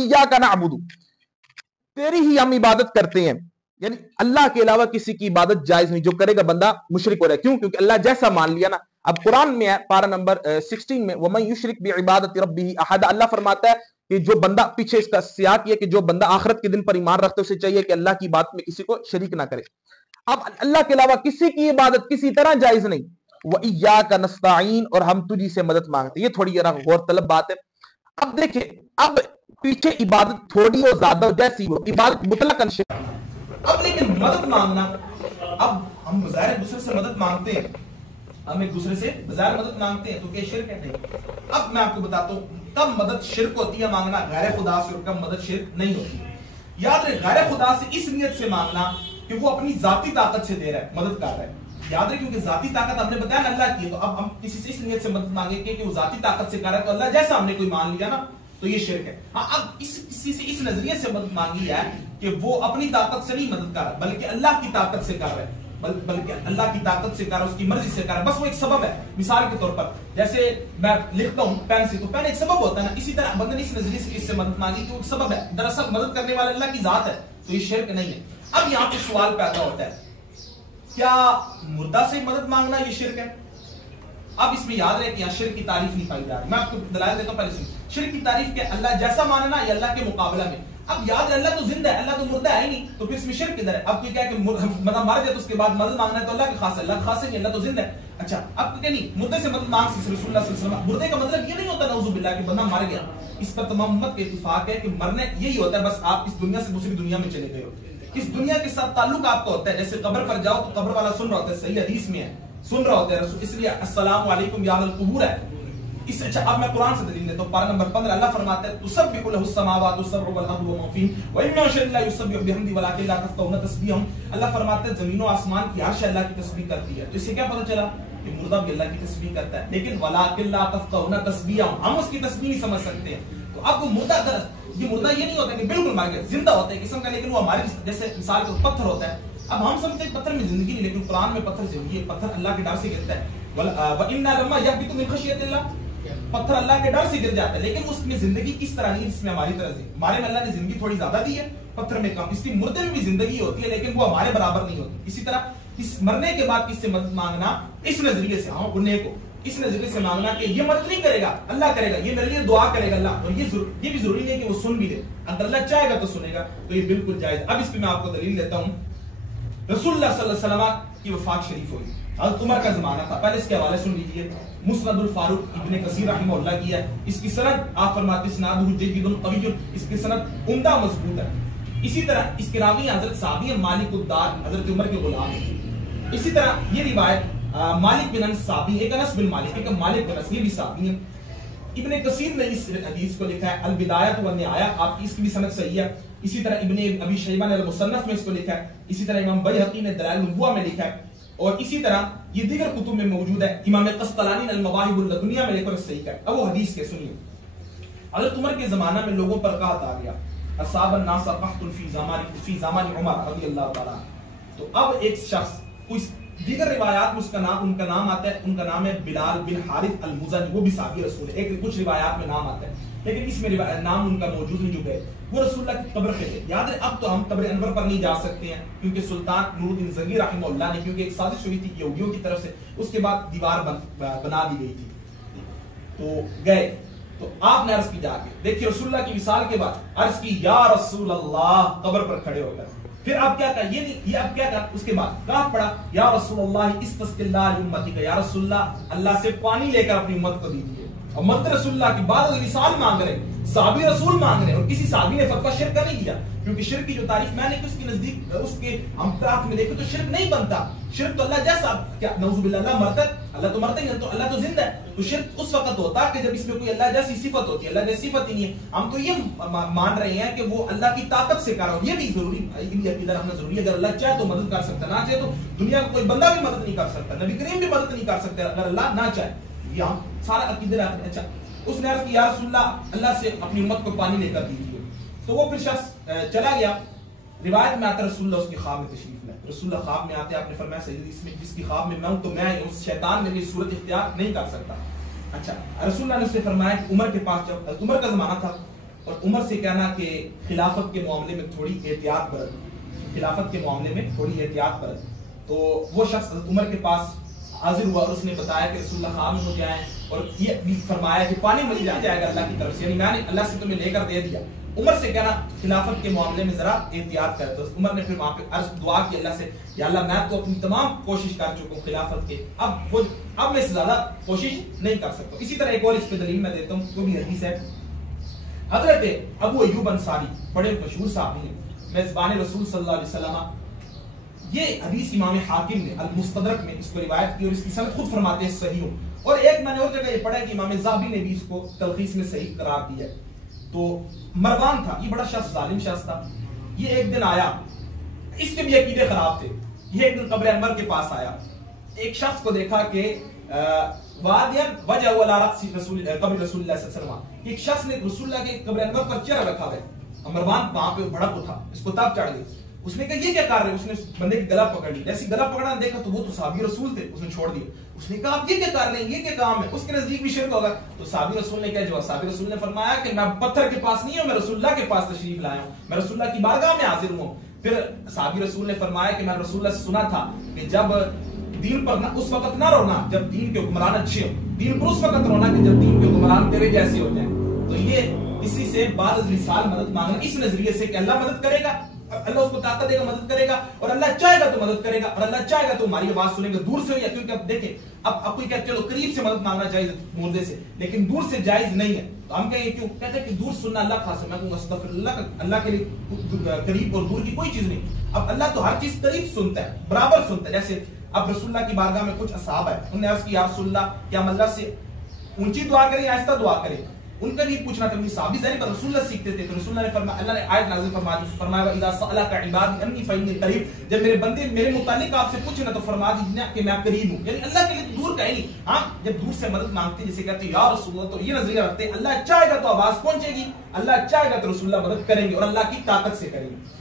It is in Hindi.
इय्याका नअबुदु, तेरी ही हम इबादत करते हैं, यानी अल्लाह के अलावा किसी की इबादत जायज नहीं। जो करेगा बंदा मुशरिक हो रहा है। क्यों? क्योंकि अल्लाह जैसा मान लिया ना। अब कुरान में है पारा नंबर 16 में, वमन युशरिक बिइबादति रब्बिही अहद, अल्लाह फरमाता है कि जो बंदा, पीछे इसका सियाक ये कि जो बंदा आखिरत के दिन पर ईमान रखते उसे चाहिए कि अल्लाह की इबादत में किसी को शरीक ना करे। अब अल्लाह के अलावा किसी की इबादत किसी तरह जायज नहीं। व इय्याका नस्तईन, और हम तुझी से मदद मांगते। ये थोड़ी जरा गौर तलब बात है। अब देखिए, अब पीछे इबादत थोड़ी और ज्यादा जैसी हो, इबादत मुतलकन शिर्क। अब लेकिन मदद मांगना, अब हम बजाय दूसरे से मदद मांगते हैं, हम एक दूसरे से बजाय मदद मांगते हैं, तो क्या शिर्क है? नहीं। अब मैं आपको बताता हूं कब मदद शिर्क होती है मांगना गैर खुदा से, और कब मदद शिर्क नहीं होती। याद रहे, गैर खुदा से इस नियत से मांगना कि वो अपनी जाती ताकत से दे रहा है, मदद कर रहा है। याद रहे, क्योंकि जाती ताकत हमने बताया अल्लाह की है, तो अब हम किसी से इस नियत से मदद मांगेंगे कि वो जाती ताकत से कर रहा है, तो अल्लाह जैसा हमने कोई मान लिया ना, तो ये शिर्क है। हाँ, अब किसी से इस नजरिए से मदद मांगी है कि वो अपनी ताकत से नहीं मदद कर रहा, बल्कि अल्लाह की ताकत से कर रहा है, बल्कि अल्लाह की ताकत से कर रहा है, उसकी मर्जी से कर रहा है। बस वो एक सबब है। मिसाल के तौर पर जैसे मैं लिखता हूं पेन से, तो पेन एक सबब होता है ना, इसी तरह बंदे ने इस नजरिए से इससे मदद मांगी कि वो सबब है, दरअसल मदद करने वाला अल्लाह की जात है, तो ये शिर्क नहीं है। अब यहां पे सवाल पैदा होता है, क्या मुर्दा से मदद मांगना ये शिर्क है? अब इसमें याद रहे कि यहां शिर्क की तारीफ नहीं पाई जा रही। मैं आपको दलाल देता हूं, पहले सुनिए। शिर्क की तारीफ क्या? अल्लाह जैसा मानना या अल्लाह के मुकाबला में। अब याद है, अल्लाह तो जिंदा है, अल्लाह तो मुर्दा है ही नहीं, तो फिर इसमें शिर्क किधर है? अब क्या है कि मतलब मर जाए तो उसके बाद मदद मांगना है, तो अल्लाह के खास है, अल्लाह खास है, अल्लाह तो जिंदा है। अच्छा, अब क्या नहीं, मुर्दे से मदद मांग रसूलुल्लाह सल्लल्लाहु अलैहि वसल्लम। मुर्दे का मतलब ये नहीं होता नऊजुबिल्लाह कि बंदा मर गया। इस पर तमाम उम्मत के इत्तिफाक है कि मरने यही होता है, बस आप इस दुनिया से दूसरी दुनिया में चले गए हो, इस दुनिया के साथ ताल्लुक आपका होता है। जैसे कब्र पर जाओ तो कब्र वाला सुन रहा होता है, सही हदीस में है, सुन रहा होता है, इसलिए अस्सलामु अलैकुम या अहलल कुबूर है। इस अच्छा, अब मैं कुरान से दलील देता हूं, पारा नंबर 15 अल्लाह फरमाता है तुसब्बिहु लहुस समावातु वल अर्दु व मा फीहिन व इन्ना शल्ला युसब्बिहु बिहम्दी वलाकिन ला तफ्क़हूना तस्बीहहुम। अल्लाह फरमाता है जमीन और आसमान की हर शय अल्लाह की तस्बीह करती है। तो इससे क्या पता चला कि मुर्दा भी अल्लाह की तस्बीह करता है, लेकिन वलाकिन ला तफ्क़हूना तस्बीहहुम, हम उसकी तस्बीह नहीं समझ सकते हैं। तो अब वो मुर्दा, ये मुर्दा ये नहीं होता कि बिल्कुल मर गया, जिंदा होता है किस्म का, लेकिन वो हमारे जैसे मिसाल के पत्थर होता है। अब हम समझते हैं पत्थर में जिंदगी नहीं, लेकिन कुरान में पत्थर जिंदगी है, पत्थर अल्लाह के डर से गिरता है। व इन्ना लम्मा यहबितु मिन खशियतिल्लाह, पत्थर अल्लाह के डर से गिर जाता है, लेकिन उसमें जिंदगी किस तरह नहीं, जिसमें हमारी तरह से। हमारे में अल्लाह ने जिंदगी थोड़ी ज्यादा दी है, पत्थर में कम। इसकी मुर्दे में भी जिंदगी होती है, लेकिन वो हमारे बराबर नहीं होती। इसी तरह इस मरने के बाद किससे मदद मांगना, इस नजरिए से, हाँ उन्हें को इस नजरिए से मांगना कि ये मदद नहीं करेगा, अल्लाह करेगा, ये मेरे लिए दुआ करेगा अल्लाह, और ये भी जरूरी नहीं कि वो सुन भी दे, अगर अल्लाह चाहेगा तो सुनेगा, तो ये बिल्कुल जायज। अब इस पे मैं आपको दलील देता हूं। रसूलुल्लाह सल्लल्लाहु अलैहि वसल्लम की वफात शरीफ हुई, हज़रत उमर का जमाना था। पहले इसके हवाले सुन लीजिए, मुस्नदुल फारूक इब्ने कसीर रहमहुल्लाह की है। इसकी सनद आप फरमाते हैं इस्नादुहु जय्यिदुन क़विय्युन, इसकी सनद उम्दा मजबूत है। इसी तरह इसके रावी हजरत साबी मालिकुद्दार, हजरत उमर के गुलाम हैं। इसी तरह ये रिवायत मालिक बिन अनस साबी, एक अनस बिन मालिक, एक मालिक बिन अनस, ये भी साबी है। इब्ने कसीर ने इस हदीस को लिखा है अल बिदायत व निहाया, आपकी इसकी भी सनद सही है। इसी तरह इब्ने अबी शैबा ने अल मुसन्नफ में इसको लिखा है। इसी तरह इमाम बैहक़ी ने दलाइल नबुव्वा में लिखा है, और इसी तरह ये दीगर कुतुब में मौजूद है। इमाम क़स्क़लानी ने अल मवाहिबुल लदुनिया में लेकर सही का। अब वो हदीस के सुनिए, हज़रत उमर के जमाना में लोगों पर कहत आ गया, असाबन नास क़हतुन फी ज़मानी उमर रज़ियल्लाहु ताला। तो अब एक शख्स, कोई दीगर रिवायात में उनका नाम आता है, उनका नाम है बिलाल बिन हारिस अल मुज़नी, वो भी साहबी रसूल है। एक कुछ रिवायात में नाम आता है, लेकिन इसमें नाम उनका मौजूद नहीं, जो गए वो रसूलुल्लाह की कब्र पे थे। याद है, अब तो हम कब्र अनवर पर नहीं जा सकते हैं, क्योंकि सुल्तान नूरुद्दीन ज़ंगी रहमहुल्लाह ने, क्योंकि एक साजिश हुई थी यहूदियों की तरफ से, उसके बाद दीवार बना दी गई थी, तो गए। तो आपने अर्ज की जाके, देखिए रसूलुल्लाह की विसाल के बाद अर्ज की या रसूल अल्लाह, कब्र पर खड़े होकर। फिर अब क्या कहा, ये अब क्या कहा, उसके बाद कहा पड़ा या रसूलुल्लाह इस्तस्क़िल्लाह लिउम्मतिक, या रसूलुल्लाह अल्लाह से पानी लेकर अपनी उम्मत को दीजिए। और मदद रसूलुल्लाह की बाद विसाल मांग रहे, साहबी रसूल मांग रहे, और किसी साहबी ने फतवा शिर्क का नहीं किया, क्योंकि शिर्क की जो तारीफ मैंने की उसके नजदीक, उसके हम पाक में देखे तो शिर्क नहीं बनता। शिर्क तो अल्लाह जैसा, क्या नऊजुबिल्लाह, अल्लाह मरता है, अल्लाह तो मरता ही नहीं, तो अल्लाह तो जिंदा है। तो शिर्क उस वक्त होता है कि जब इसमें कोई अल्लाह जैसी सिफत होती है, अल्लाह जैसी सिफत ही नहीं है। हम तो ये मान रहे हैं कि वो अल्लाह की ताकत से कर रहा हो, ये भी जरूरी अकीदा रखना जरूरी है। अगर अल्लाह चाहे तो मदद कर सकता, ना चाहे तो दुनिया का कोई बंदा भी मदद नहीं कर सकता, नबी करीम भी मदद नहीं कर सकते अगर अल्लाह ना चाहे। ये हम सारा अकीदा रखते हैं। अच्छा, उसने अर्ज किया या रसूलुल्लाह अल्लाह से अपनी उम्मत को पानी लेकर दीजिए। तो वो फिर शख्स चला गया। रिवायत में आता है रसूलुल्लाह उसकी ख्वाब में तशरीफ लाए, रसूलुल्लाह ख्वाब में आते आपने फरमाया सैयद इसमें जिसकी ख्वाब में मैं हूं तो मैं उस शैतान मेरी सूरत इख्तियार नहीं कर सकता। अच्छा, रसूलुल्लाह ने उससे फरमाया कि उमर के पास, जब उमर का जमाना था और उमर से कहना कि खिलाफत के मामले में थोड़ी एहतियात बरत, खिलाफत के मामले में थोड़ी एहतियात बरत। तो वो शख्स उमर के पास हाजिर हुआ और उसने बताया कि रसूलुल्लाह खामिश हो गया है और ये भी फरमाया कि पानी मिल जाएगा अल्लाह की तरफ से, यानी मैंने अल्लाह से तुम्हें लेकर दे दिया। उमर से कहना खिलाफत के मामले में जरा एहतियात कर। तो उमर ने फिर वहां पे अर्ज दुआ की अल्लाह से, या अल्लाह मैं तो अपनी तमाम कोशिश कर चुका हूँ खिलाफत के, अब मैं इससे ज्यादा कोशिश नहीं कर सकता। इसी तरह एक और इस पे दलील मैं देता हूँ, वो भी हदीस है। हजरत अबू अय्यूब अंसारी बड़े मशहूर साहबी हैं, मेजबान रसूल सल्लल्लाहु अलैहि वसल्लम। ये हदीस इमाम हाकिम ने अल मुस्तदरक में इसको रिवायत की और इसकी सनद खुद फरमाते हैं सही हो। और एक मैंने और जगह ये पढ़ा कि इमाम ज़ाहबी ने भी इसको तलखीस में सही करार दिया। तो मरवान था, ये बड़ा शख्स जालिम शख्स था। ये एक दिन आया, इसके भी अकीदे खराब थे। ये एक दिन कब्र अनवर के पास आया, एक शख्स को देखा कि वादियन वजह वाला रक्सी रसूल कब्र रसूलुल्लाह सल्लल्लाहु अलैहि वसल्लम, एक शख्स ने रसूलुल्लाह के कब्र अनवर पर चेहरा रखा है। मरवान वहां पे भड़क उठा, इसको ताप चढ़ गई। उसने कहा ये क्या कर रहे हो? उसने बंदे की गला पकड़ ली, जैसे गला पकड़ा देखा तो वो तो साहबी रसूल थे, उसने छोड़ दिया। उसने कहा आप ये क्या कर रहे हैं, ये क्या काम है? उसके नजदीक भी शिर्क होगा। तो साहबी रसूल ने क्या जवाब? साहबी रसूल ने फरमाया कि मैं पत्थर के पास नहीं हूं, मैं रसूलुल्लाह के पास तशरीफ लाया हूं, मैं रसूलुल्लाह की बारगाह में हाजिर हूं। फिर साहबी रसूल ने फरमाया कि मैं रसूलुल्लाह से सुना था कि जब दीन पर ना उस वक्त ना रोना जब दीन के हुक्मरान अच्छे हो, दीन पर उस वक्त रोना कि जब दीन के हुक्मरान तेरे जैसे हो जाए। तो ये इसी से बाद रिसाल मदद मांगना इस नजरिए से कि अल्लाह मदद करेगा, अल्लाह उसको ताकत देगा, मदद करेगा, और अल्लाह चाहेगा तो मदद करेगा, और अल्लाह चाहेगा तो हमारी आवाज सुनेगा, दूर से हो या क्योंकि अब देखें अब कोई कहते चलो करीब से मदद मांगना जायज है मुर्दे से, लेकिन दूर से जायज नहीं है। तो हम कहेंगे क्यों? कहते हैं कि दूर सुनना अल्लाह खास है। मैं कहूंगा अस्तगफिरुल्लाह, अल्लाह के लिए करीब और दूर की कोई चीज नहीं। अब अल्लाह तो हर चीज करीब सुनता है, बराबर सुनता है। जैसे अब रसूलुल्लाह की बारगाह में कुछ असहाब है, उन्होंने अर्ज किया या रसूलुल्लाह क्या हम अल्लाह से ऊंची दुआ करें या आहिस्ता दुआ करें? उनका नहीं पूछना था, साहबी ज़ाहिर पर रसूलुल्लाह सीखते थे। तो रसूलुल्लाह ने फरमाया, अल्लाह ने आयत नाज़िल फरमाया इज़ा सअलका इबादी अन्नी फ़इन्नी क़रीब, जब मेरे बंदे मेरे मुतालिक आपसे पूछे ना तो फरमा दीजिए कि मैं करीब हूं। यानी अल्लाह के लिए तो दूर का ही नहीं। हां, जब दूर से मदद मांगते जैसे कहते या रसूलुल्लाह, तो ये नजरिया रखते अल्लाह चाहेगा तो आवाज पहुंचेगी, अल्लाह चाहेगा तो रसूलुल्लाह मदद करेंगे और अल्लाह की ताकत से करेंगे।